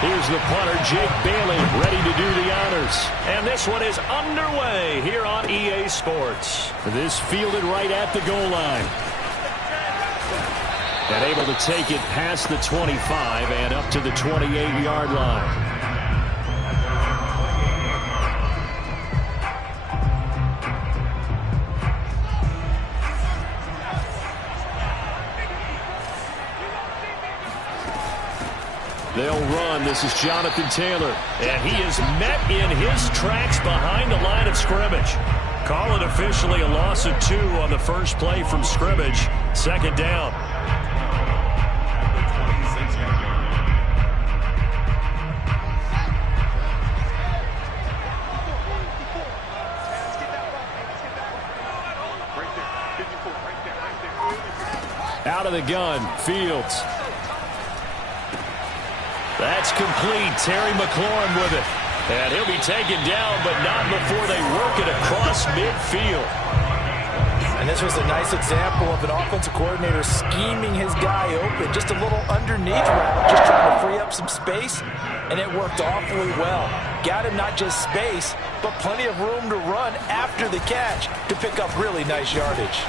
Here's the punter, Jake Bailey, ready to do the honors. And this one is underway here on EA Sports. This fielded right at the goal line. And able to take it past the 25 and up to the 28-yard line. They'll run. This is Jonathan Taylor. And he is met in his tracks behind the line of scrimmage. Call it officially a loss of 2 on the first play from scrimmage. Second down. Out of the gun, Fields. That's complete. Terry McLaurin with it. And he'll be taken down, but not before they work it across midfield. And this was a nice example of an offensive coordinator scheming his guy open. Just a little underneath route, just trying to free up some space, and it worked awfully well. Got him not just space, but plenty of room to run after the catch to pick up really nice yardage.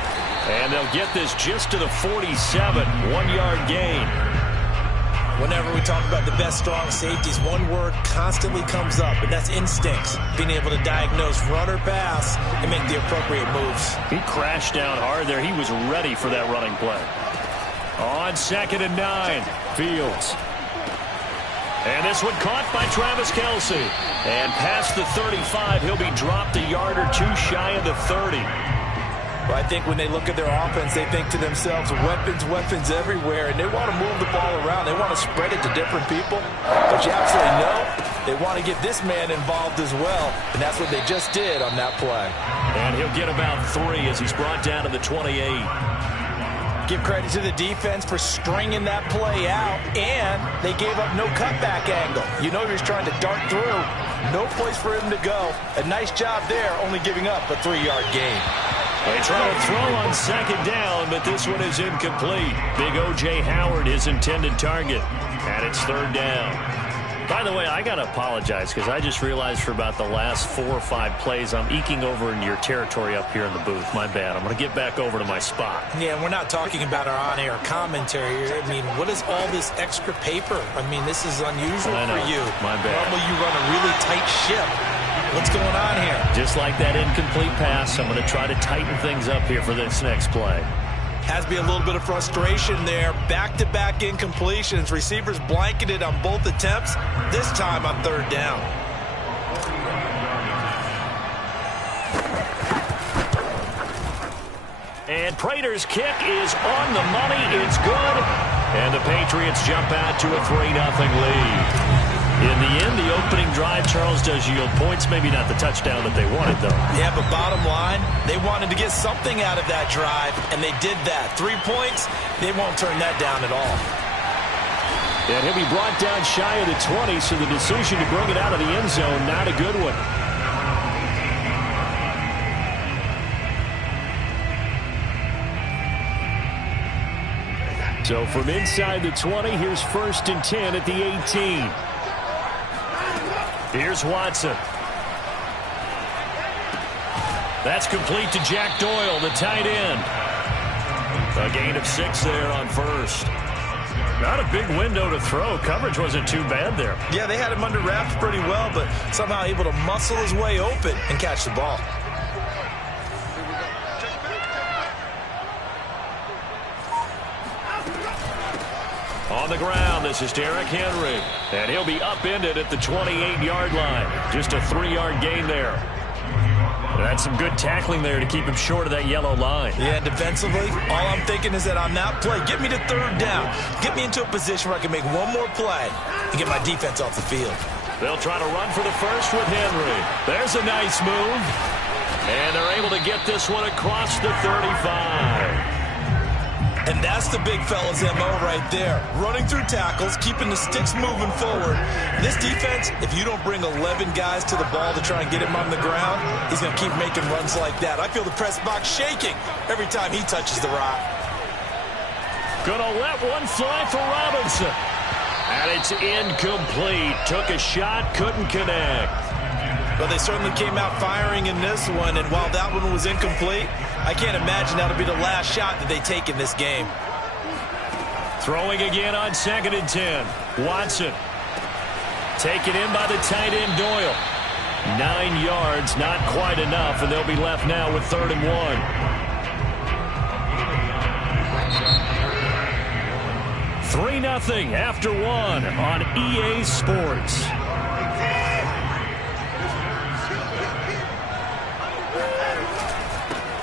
And they'll get this just to the 47, 1-yard gain. Whenever we talk about the best strong safeties, one word constantly comes up, and that's instincts. Being able to diagnose run or pass and make the appropriate moves. He crashed down hard there. He was ready for that running play. On 2nd and 9, Fields. And this one caught by Travis Kelce. And past the 35, he'll be dropped a yard or 2 shy of the 30. Well, I think when they look at their offense, they think to themselves, weapons, weapons everywhere, and they want to move the ball around. They want to spread it to different people. But you absolutely know they want to get this man involved as well, and that's what they just did on that play. And he'll get about 3 as he's brought down to the 28. Give credit to the defense for stringing that play out, and they gave up no cutback angle. You know he was trying to dart through. No place for him to go. A nice job there, only giving up a 3-yard gain. They try to throw on 2nd down, but this one is incomplete. Big O.J. Howard, his intended target. And it's 3rd down. By the way, I got to apologize because I just realized for about the last 4 or 5 plays, I'm eking over into your territory up here in the booth. My bad. I'm going to get back over to my spot. Yeah, we're not talking about our on-air commentary. I mean, what is all this extra paper? I mean, this is unusual for you. My bad. Normally you run a really tight ship. What's going on here? Just like that incomplete pass, I'm going to try to tighten things up here for this next play. Has to be a little bit of frustration there. Back-to-back incompletions. Receivers blanketed on both attempts, this time on 3rd down. And Prater's kick is on the money. It's good. And the Patriots jump out to a 3-0 lead. In the end, the opening drive, Charles, does yield points. Maybe not the touchdown that they wanted, though. Yeah, but bottom line, they wanted to get something out of that drive, and they did that. 3 points, they won't turn that down at all. And he'll be brought down shy of the 20, so the decision to bring it out of the end zone, not a good one. So from inside the 20, here's 1st and 10 at the 18. Here's Watson. That's complete to Jack Doyle, the tight end. A gain of 6 there on 1st. Not a big window to throw. Coverage wasn't too bad there. Yeah, they had him under wraps pretty well, but somehow able to muscle his way open and catch the ball. On the ground, this is Derrick Henry. And he'll be upended at the 28-yard line. Just a 3-yard gain there. That's some good tackling there to keep him short of that yellow line. Yeah, defensively, all I'm thinking is that on that play, get me to 3rd down. Get me into a position where I can make one more play and get my defense off the field. They'll try to run for the first with Henry. There's a nice move. And they're able to get this one across the 35. And that's the big fella's MO right there. Running through tackles, keeping the sticks moving forward. This defense, if you don't bring 11 guys to the ball to try and get him on the ground, he's going to keep making runs like that. I feel the press box shaking every time he touches the rock. Gonna let one fly for Robinson. And it's incomplete. Took a shot, couldn't connect. Well, they certainly came out firing in this one, and while that one was incomplete, I can't imagine that'll be the last shot that they take in this game. Throwing again on 2nd and 10. Watson. Taken in by the tight end Doyle. 9 yards, not quite enough, and they'll be left now with 3rd and 1. 3-0 after 1 on EA Sports.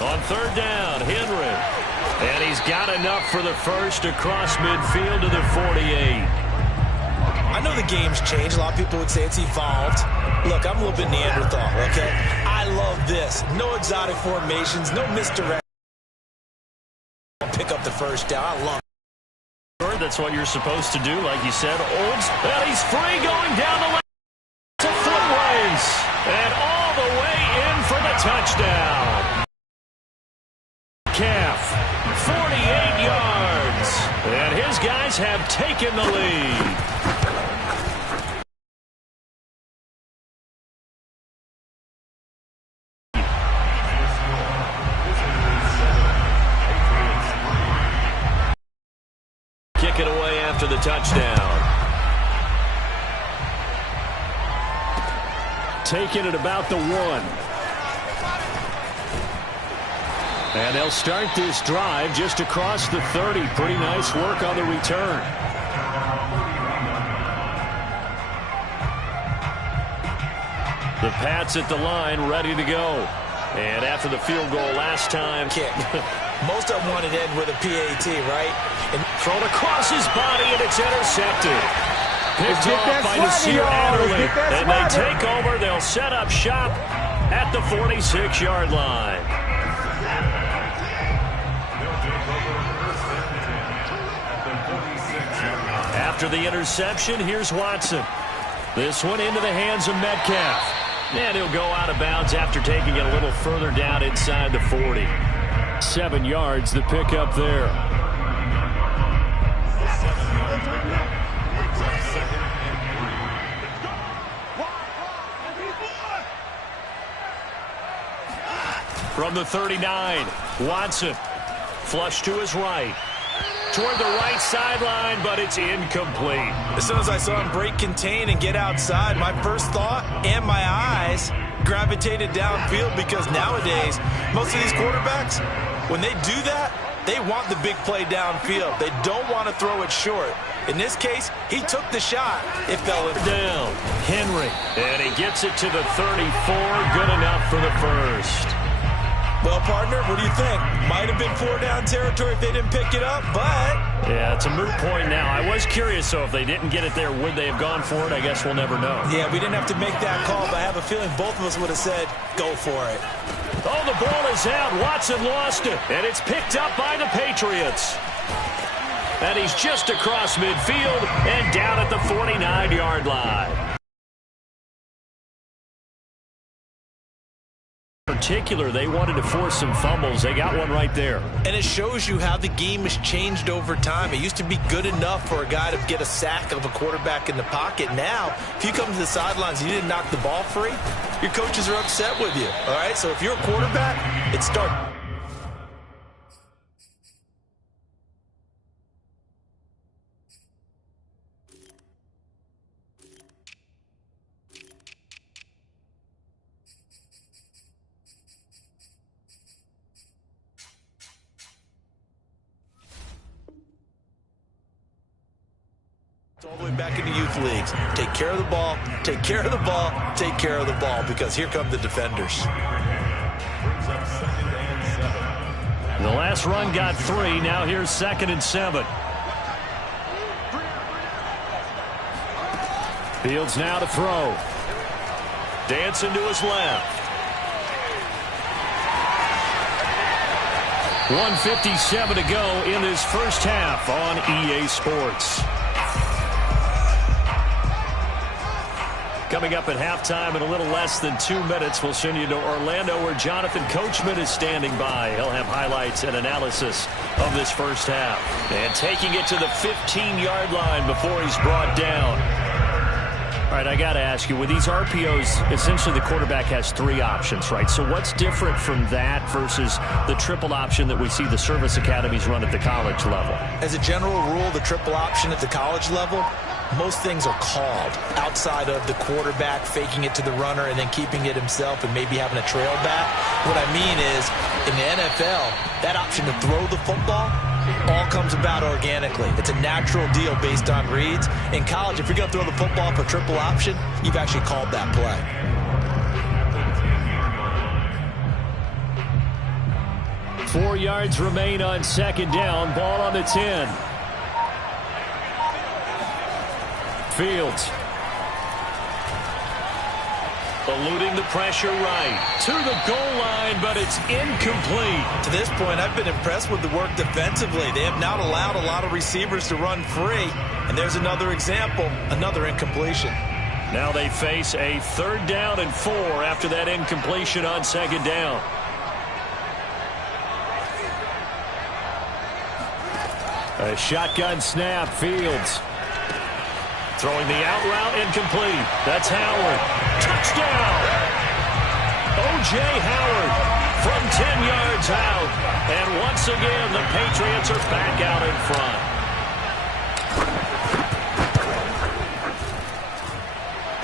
On 3rd down, Henry. And he's got enough for the first across midfield to the 48. I know the game's changed. A lot of people would say it's evolved. Look, I'm a little bit Neanderthal, okay? I love this. No exotic formations, no misdirect. Pick up the first down. I love it. That's what you're supposed to do, like you said. Olds, and he's free going down the lane. It's a foot race. And all the way in for the touchdown. Calf, 48 yards. And his guys have taken the lead. Kick it away after the touchdown. Taking it about the 1. And they'll start this drive just across the 30. Pretty nice work on the return. The Pats at the line, ready to go. And after the field goal last time. Kick. Most of them wanted to end with a PAT, right? And thrown across his body, and it's intercepted. Picked off by Nasir Adderley. And they take over. They'll set up shop at the 46-yard line. After the interception, here's Watson. This one into the hands of Metcalf. And he'll go out of bounds after taking it a little further down inside the 40. 7 yards, the pickup there. From the 39, Watson. Flush to his right. Toward the right sideline, but it's incomplete. As soon as I saw him break contain and get outside, my first thought and my eyes gravitated downfield, because nowadays, most of these quarterbacks, when they do that, they want the big play downfield. They don't want to throw it short. In this case, he took the shot. It fell in. Down, Henry, and he gets it to the 34. Good enough for the first. Well, partner, what do you think? Might have been 4-down territory if they didn't pick it up, but... Yeah, it's a moot point now. I was curious, so if they didn't get it there, would they have gone for it? I guess we'll never know. Yeah, we didn't have to make that call, but I have a feeling both of us would have said, go for it. Oh, the ball is out. Watson lost it, and it's picked up by the Patriots. And he's just across midfield and down at the 49-yard line. In particular, they wanted to force some fumbles. They got one right there. And it shows you how the game has changed over time. It used to be good enough for a guy to get a sack of a quarterback in the pocket. Now, if you come to the sidelines and you didn't knock the ball free, your coaches are upset with you. All right, so if you're a quarterback, it starts. All the way back into youth leagues. Take care of the ball, take care of the ball, take care of the ball, because here come the defenders. The last run got 3. Now here's 2nd and 7. Fields now to throw. Dancing to his left. 1:57 to go in this first half on EA Sports. Coming up at halftime in a little less than 2 minutes, we'll send you to Orlando where Jonathan Coachman is standing by. He'll have highlights and analysis of this first half. And taking it to the 15-yard line before he's brought down. All right, I got to ask you, with these RPOs, essentially the quarterback has 3 options, right? So what's different from that versus the triple option that we see the service academies run at the college level? As a general rule, the triple option at the college level, most things are called outside of the quarterback faking it to the runner and then keeping it himself and maybe having a trail back. What I mean is, in the NFL, that option to throw the football all comes about organically. It's a natural deal based on reads. In college, if you're going to throw the football for triple option, you've actually called that play. Four yards remain on second down. Ball on the 10. Fields. Eluding the pressure right. To the goal line, but it's incomplete. To this point, I've been impressed with the work defensively. They have not allowed a lot of receivers to run free. And there's another example, another incompletion. Now they face a 3rd down and 4 after that incompletion on second down. A shotgun snap, Fields. Throwing the out route, incomplete. That's Howard. Touchdown! O.J. Howard from 10 yards out. And once again, the Patriots are back out in front.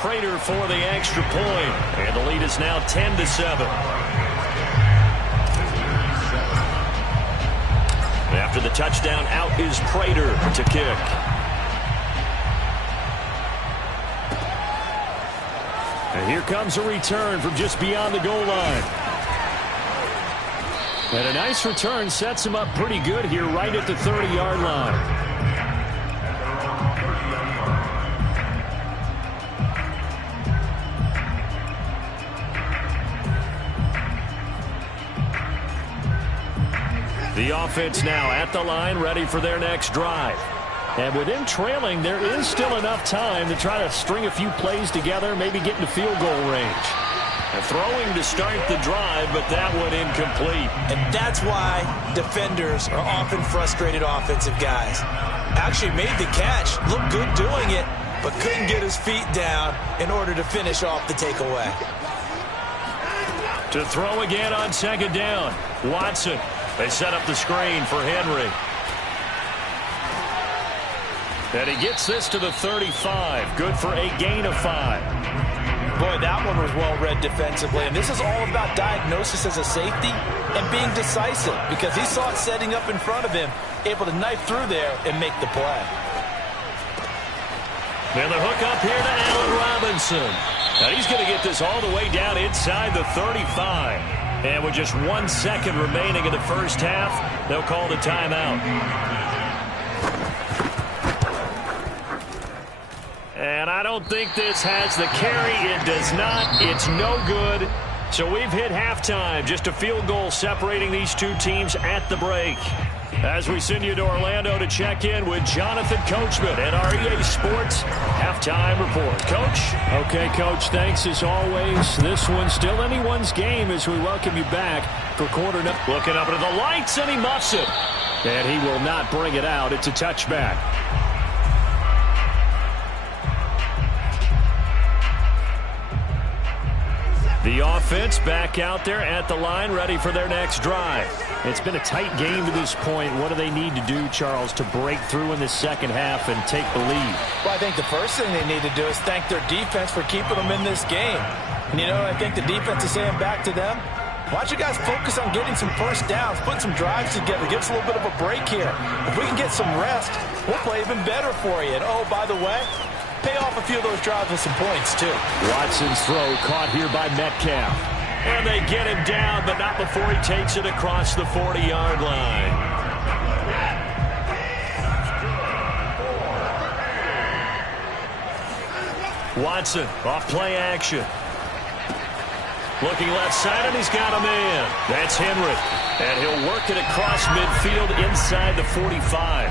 Prater for the extra point. And the lead is now 10-7. After the touchdown, out is Prater to kick. And here comes a return from just beyond the goal line. And a nice return sets him up pretty good here right at the 30-yard line. The offense now at the line, ready for their next drive. And with them trailing, there is still enough time to try to string a few plays together, maybe get into field goal range. And throwing to start the drive, but that one incomplete. And that's why defenders are often frustrated offensive guys. Actually made the catch, looked good doing it, but couldn't get his feet down in order to finish off the takeaway. To throw again on second down, Watson. They set up the screen for Henry. And he gets this to the 35. Good for a gain of 5. Boy, that one was well read defensively. And this is all about diagnosis as a safety and being decisive, because he saw it setting up in front of him, able to knife through there and make the play. And the hook up here to Allen Robinson. Now he's going to get this all the way down inside the 35. And with just 1 second remaining in the first half, they'll call the timeout. And I don't think this has the carry. It does not. It's no good. So we've hit halftime. Just a field goal separating these two teams at the break. As we send you to Orlando to check in with Jonathan Coachman at our EA Sports Halftime Report. Coach? Okay, Coach, thanks as always. This one's still anyone's game as we welcome you back for quarter number. Looking up at the lights, and he muffs it. And he will not bring it out. It's a touchback. The offense back out there at the line, ready for their next drive. It's been a tight game to this point. What do they need to do, Charles, to break through in the second half and take the lead? Well, I think the first thing they need to do is thank their defense for keeping them in this game. And you know what I think the defense is saying back to them? Why don't you guys focus on getting some first downs, putting some drives together, give us a little bit of a break here. If we can get some rest, we'll play even better for you. And, oh, by the way, pay off a few of those drives with some points, too. Watson's throw caught here by Metcalf. And they get him down, but not before he takes it across the 40-yard line. Watson, off play action. Looking left side, and he's got him in. That's Henry. And he'll work it across midfield inside the 45.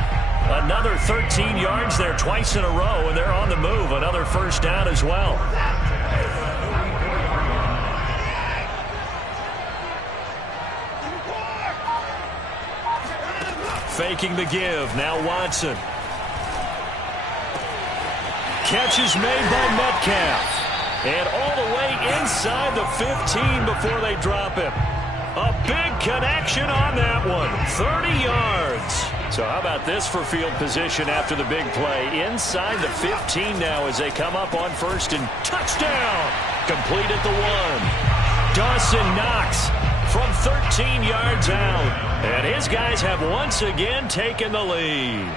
Another 13 yards there twice in a row, and they're on the move. Another first down as well. Faking the give. Now Watson. Catch is made by Metcalf. And all the way inside the 15 before they drop him. A big connection on that one. 30 yards. So how about this for field position after the big play? Inside the 15 now as they come up on first and touchdown. Complete at the 1. Dawson Knox from 13 yards out. And his guys have once again taken the lead.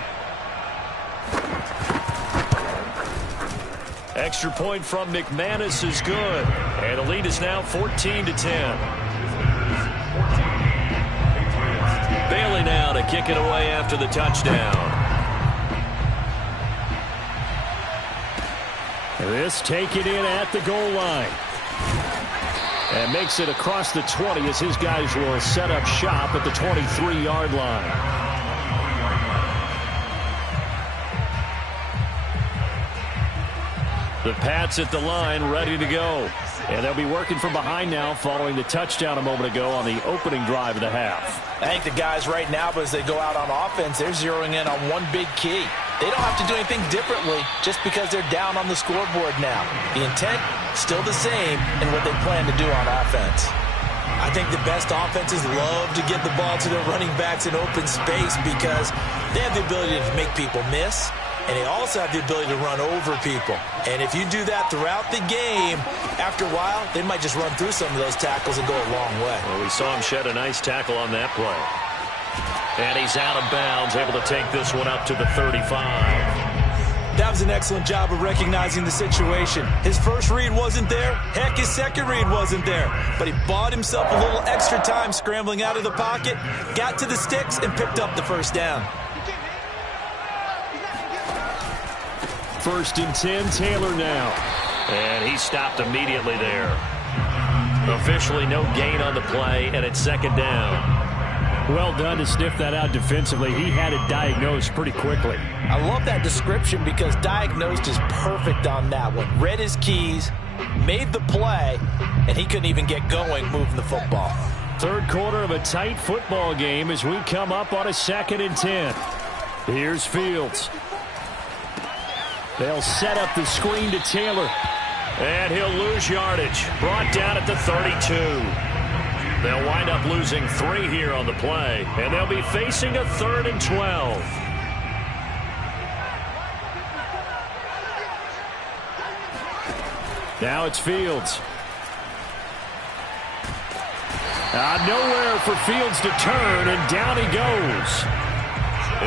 Extra point from McManus is good. And the lead is now 14-10. Bailey now to kick it away after the touchdown. This taken in at the goal line. And makes it across the 20 as his guys will set up shop at the 23-yard line. The Pats at the line, ready to go. And they'll be working from behind now following the touchdown a moment ago on the opening drive of the half. I think the guys right now, as they go out on offense, they're zeroing in on one big key. They don't have to do anything differently just because they're down on the scoreboard now. The intent, still the same in what they plan to do on offense. I think the best offenses love to get the ball to their running backs in open space because they have the ability to make people miss. And they also have the ability to run over people. And if you do that throughout the game, after a while, they might just run through some of those tackles and go a long way. Well, we saw him shed a nice tackle on that play. And he's out of bounds, able to take this one up to the 35. That was an excellent job of recognizing the situation. His first read wasn't there. Heck, his second read wasn't there. But he bought himself a little extra time scrambling out of the pocket, got to the sticks, and picked up the first down. 1st and 10, Taylor now. And he stopped immediately there. Officially no gain on the play, and it's 2nd down. Well done to sniff that out defensively. He had it diagnosed pretty quickly. I love that description because diagnosed is perfect on that one. Read his keys, made the play, and he couldn't even get going moving the football. 3rd quarter of a tight football game as we come up on a 2nd and 10. Here's Fields. They'll set up the screen to Taylor. And he'll lose yardage. Brought down at the 32. They'll wind up losing 3 here on the play. And they'll be facing a 3rd and 12. Now it's Fields. Nowhere for Fields to turn, and down he goes.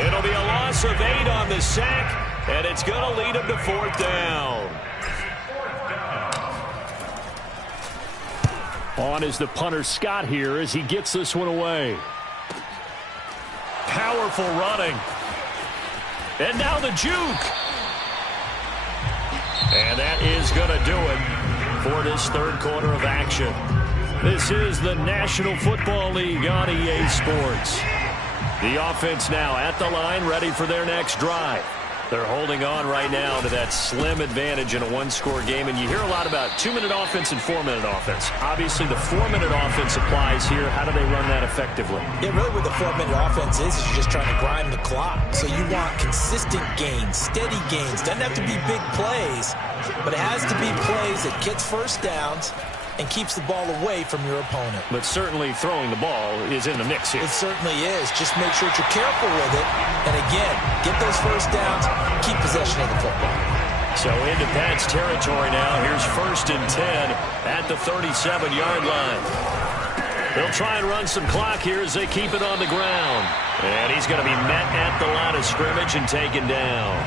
It'll be a loss of 8 on the sack. And it's going to lead him to 4th down. On is the punter Scott here as he gets this one away. Powerful running. And now the juke. And that is going to do it for this 3rd quarter of action. This is the National Football League on EA Sports. The offense now at the line, ready for their next drive. They're holding on right now to that slim advantage in a 1-score game. And you hear a lot about 2-minute offense and 4-minute offense. Obviously, the 4-minute offense applies here. How do they run that effectively? Yeah, really what the 4-minute offense is you're just trying to grind the clock. So you want consistent gains, steady gains. Doesn't have to be big plays, but it has to be plays that gets first downs and keeps the ball away from your opponent. But certainly throwing the ball is in the mix here. It certainly is. Just make sure that you're careful with it. And again, get those first downs, keep possession of the football. So into Pat's territory now. Here's 1st and 10 at the 37-yard line. They'll try and run some clock here as they keep it on the ground. And he's going to be met at the line of scrimmage and taken down.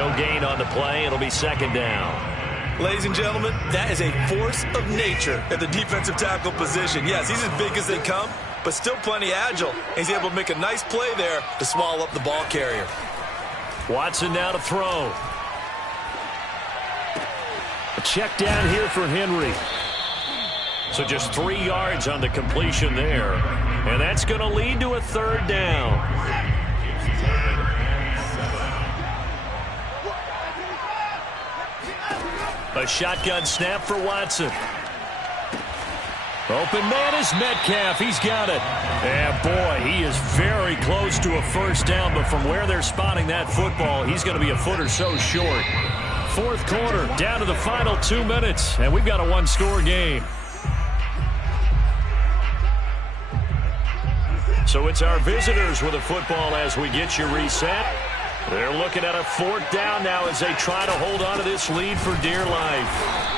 No gain on the play. It'll be 2nd down. Ladies and gentlemen, that is a force of nature at the defensive tackle position. Yes, he's as big as they come, but still plenty agile. He's able to make a nice play there to swallow up the ball carrier. Watson now to throw. A check down here for Henry. So just 3 yards on the completion there. And that's going to lead to a 3rd down. A shotgun snap for Watson. Open man is Metcalf. He's got it. And boy, he is very very close to a first down, but from where they're spotting that football, he's going to be a foot or so short. Fourth quarter, down to the final 2 minutes, and we've got a one-score game. So it's our visitors with a football as we get you reset. They're looking at a fourth down now as they try to hold on to this lead for dear life.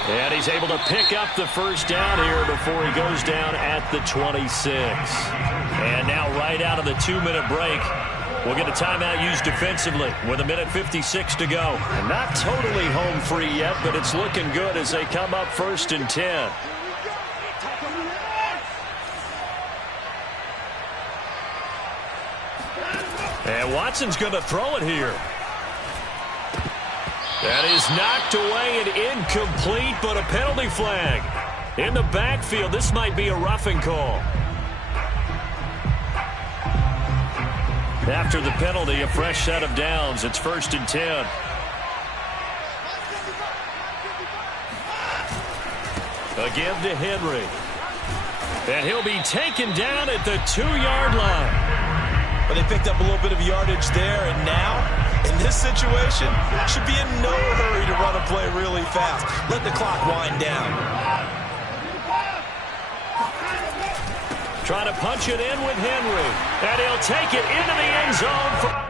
And he's able to pick up the first down here before he goes down at the 26. And now right out of the 2-minute break, we'll get a timeout used defensively with 1:56 to go. And not totally home free yet, but it's looking good as they come up 1st and 10. And Watson's going to throw it here. That is knocked away and incomplete, but a penalty flag. In the backfield, this might be a roughing call. After the penalty, a fresh set of downs. It's 1st and 10. Again to Henry. And he'll be taken down at the 2-yard line. But they picked up a little bit of yardage there, and now, in this situation, should be in no hurry to run a play really fast. Let the clock wind down. Trying to punch it in with Henry. And he'll take it into the end zone for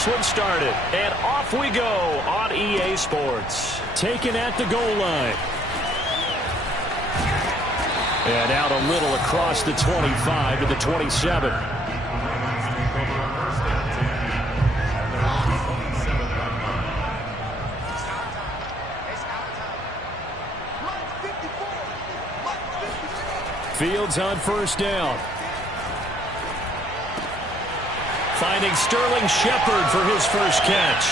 this one started. And off we go on EA Sports. Taken at the goal line. And out a little across the 25 to the 27. Fields on first down. Finding Sterling Shepard for his first catch.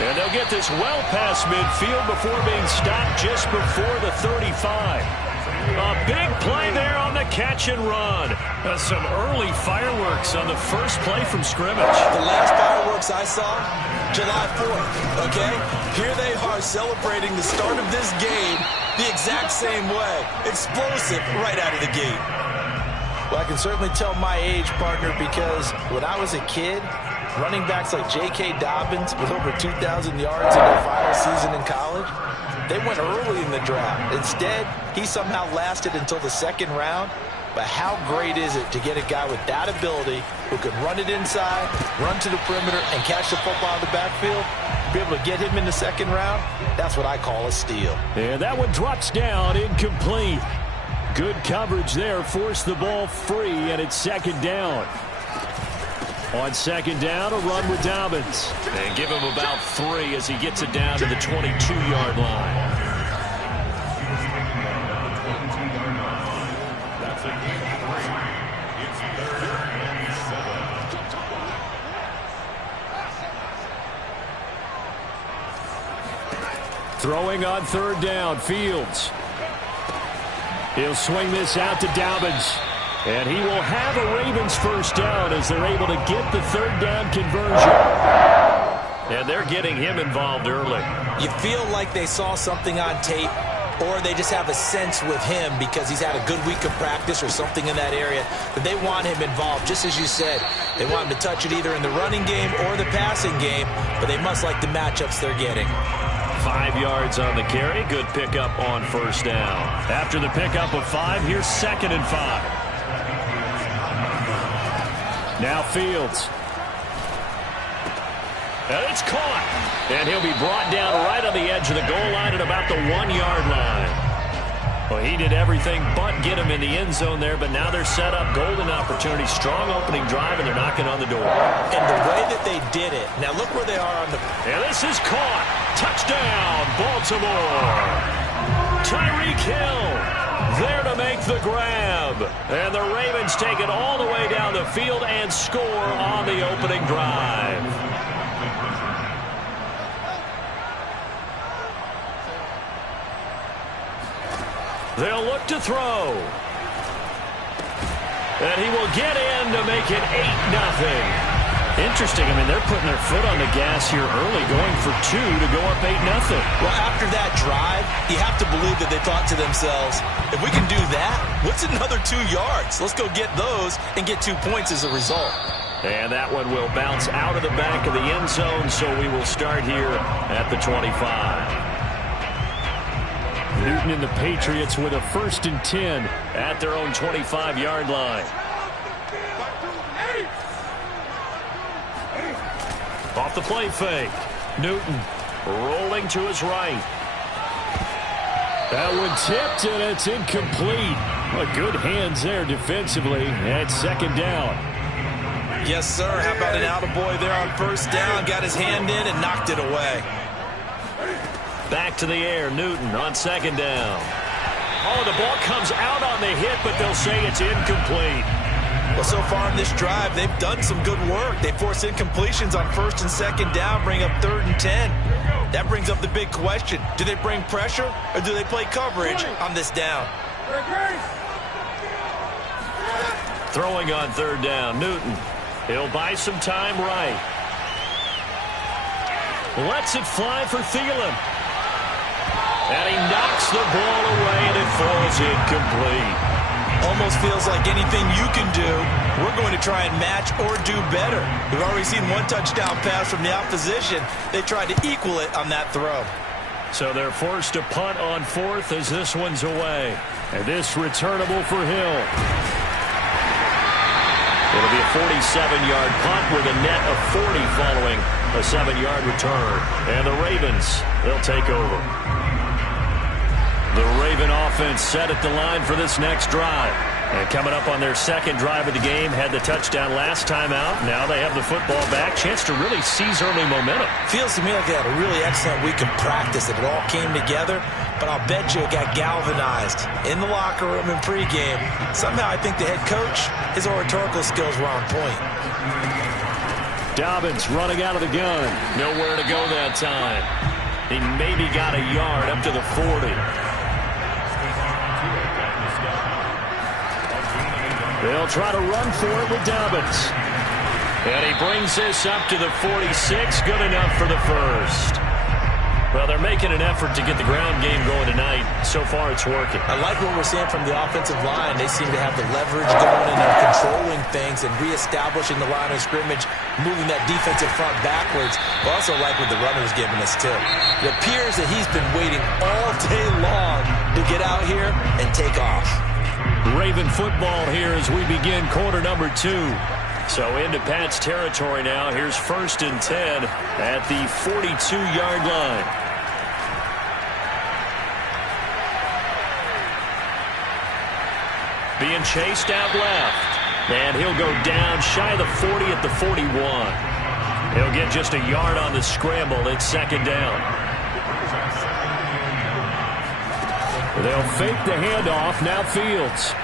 And they'll get this well past midfield before being stopped just before the 35. A big play there on the catch and run. Some early fireworks on the first play from scrimmage. The last fireworks I saw, July 4th, okay? Here they are celebrating the start of this game the exact same way. Explosive right out of the gate. Well, I can certainly tell my age, partner, because when I was a kid, running backs like J.K. Dobbins with over 2,000 yards in their final season in college, they went early in the draft. Instead, he somehow lasted until the second round. But how great is it to get a guy with that ability who can run it inside, run to the perimeter, and catch the football in the backfield? Be able to get him in the second round? That's what I call a steal. And that one drops down, incomplete. Good coverage there, forced the ball free, and it's second down. On second down, a run with Dobbins. And give him about 3 as he gets it down to the 22-yard line. Throwing on third down, Fields. He'll swing this out to Dobbins. And he will have a Ravens first down as they're able to get the third down conversion. And they're getting him involved early. You feel like they saw something on tape, or they just have a sense with him because he's had a good week of practice or something in that area that they want him involved. Just as you said, they want him to touch it either in the running game or the passing game, but they must like the matchups they're getting. 5 yards on the carry. Good pickup on first down. After the pickup of 5, here's 2nd and 5. Now Fields. And it's caught. And he'll be brought down right on the edge of the goal line at about the 1-yard line. Well, he did everything but get him in the end zone there, but now they're set up. Golden opportunity, strong opening drive, and they're knocking on the door. And the way that they did it, now look where they are on the... And this is caught. Touchdown, Baltimore. Tyreek Hill there to make the grab. And the Ravens take it all the way down the field and score on the opening drive. They'll look to throw. And he will get in to make it 8-0. Interesting. I mean, they're putting their foot on the gas here early, going for 2 to go up 8-0. Well, after that drive, you have to believe that they thought to themselves, if we can do that, what's another 2 yards? Let's go get those and get 2 points as a result. And that one will bounce out of the back of the end zone, so we will start here at the 25. Newton and the Patriots with a 1st and 10 at their own 25-yard line. Off the play fake. Newton rolling to his right. That one tipped, and it's incomplete. Well, good hands there defensively at second down. Yes, sir. How about an attaboy there on first down? Got his hand in and knocked it away. Back to the air, Newton on second down. Oh, the ball comes out on the hit, but they'll say it's incomplete. Well, so far in this drive, they've done some good work. They force incompletions on 1st and 2nd down, bring up 3rd and 10. That brings up the big question. Do they bring pressure, or do they play coverage on this down? Throwing on 3rd down, Newton. He'll buy some time right. Lets it fly for Thielen. And he knocks the ball away, and it falls incomplete. Almost feels like anything you can do, we're going to try and match or do better. We've already seen 1 touchdown pass from the opposition. They tried to equal it on that throw. So they're forced to punt on 4th as this one's away. And this returnable for Hill. It'll be a 47-yard punt with a net of 40 following a 7-yard return. And the Ravens, they'll take over. The Raven offense set at the line for this next drive. And coming up on their second drive of the game, had the touchdown last time out. Now they have the football back. Chance to really seize early momentum. Feels to me like they had a really excellent week of practice. It all came together. But I'll bet you it got galvanized in the locker room in pregame. Somehow I think the head coach, his oratorical skills were on point. Dobbins running out of the gun. Nowhere to go that time. He maybe got a yard up to the 40. They'll try to run for it with Dobbins. And he brings this up to the 46. Good enough for the first. Well, they're making an effort to get the ground game going tonight. So far, it's working. I like what we're seeing from the offensive line. They seem to have the leverage going, and they're controlling things and reestablishing the line of scrimmage, moving that defensive front backwards. I also like what the runner's giving us, too. It appears that he's been waiting all day long to get out here and take off. Raven football here as we begin quarter number 2. So into Pat's territory now. Here's 1st and 10 at the 42-yard line. Being chased out left. And he'll go down shy of the 40 at the 41. He'll get just a yard on the scramble. It's 2nd down. They'll fake the handoff. Now Fields.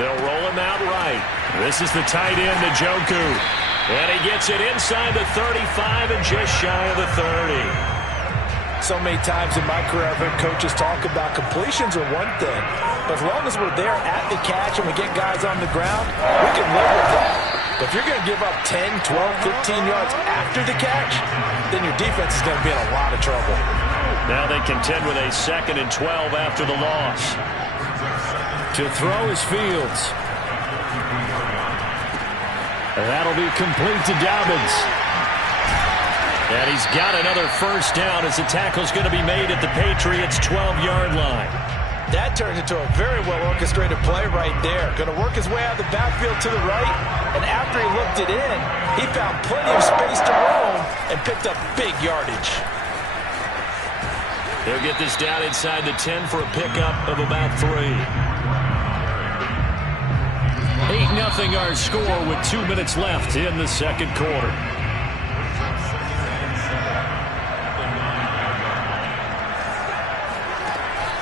They'll roll him out right. This is the tight end, Njoku. And he gets it inside the 35 and just shy of the 30. So many times in my career, I've heard coaches talk about completions are one thing. But as long as we're there at the catch and we get guys on the ground, we can live with that. But if you're going to give up 10, 12, 15 yards after the catch, then your defense is going to be in a lot of trouble. Now they contend with a 2nd and 12 after the loss. To throw is Fields. And that'll be complete to Dobbins. And he's got another first down as the tackle's going to be made at the Patriots' 12-yard line. That turns into a very well-orchestrated play right there. Going to work his way out of the backfield to the right. And after he looked it in, he found plenty of space to roam and picked up big yardage. He'll get this down inside the 10 for a pickup of about 3. 8-0 our score with 2 minutes left in the second quarter.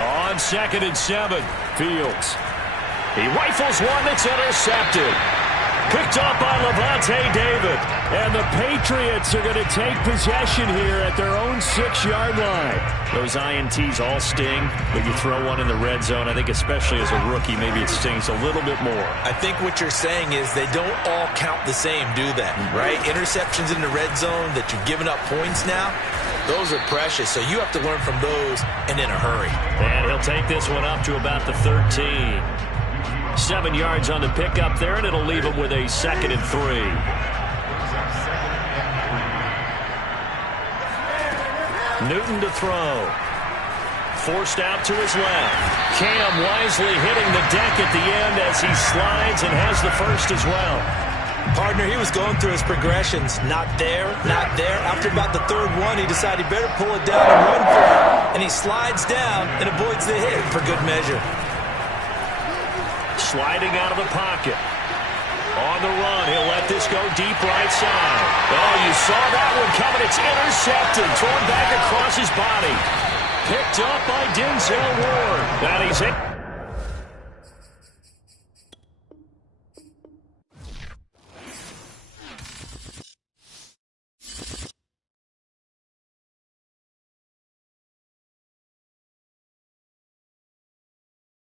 On 2nd and 7, Fields. He rifles one that's intercepted. Picked up by Levante David. And the Patriots are going to take possession here at their own 6-yard line. Those INTs all sting, but you throw one in the red zone. I think especially as a rookie, maybe it stings a little bit more. I think what you're saying is they don't all count the same, do they? Right? Interceptions in the red zone that you've given up points now, those are precious. So you have to learn from those and in a hurry. And he'll take this one up to about the 13. 7 yards on the pickup there, and it'll leave him with a 2nd and 3. Newton to throw. Forced out to his left. Cam wisely hitting the deck at the end as he slides and has the first as well. Partner, he was going through his progressions. Not there, not there. After about the 3rd one, he decided he better pull it down and run for it. And he slides down and avoids the hit for good measure. Sliding out of the pocket. On the run, he'll let this go deep right side. Oh, you saw that one coming. It's intercepted. Torn back across his body. Picked up by Denzel Ward. And he's hit.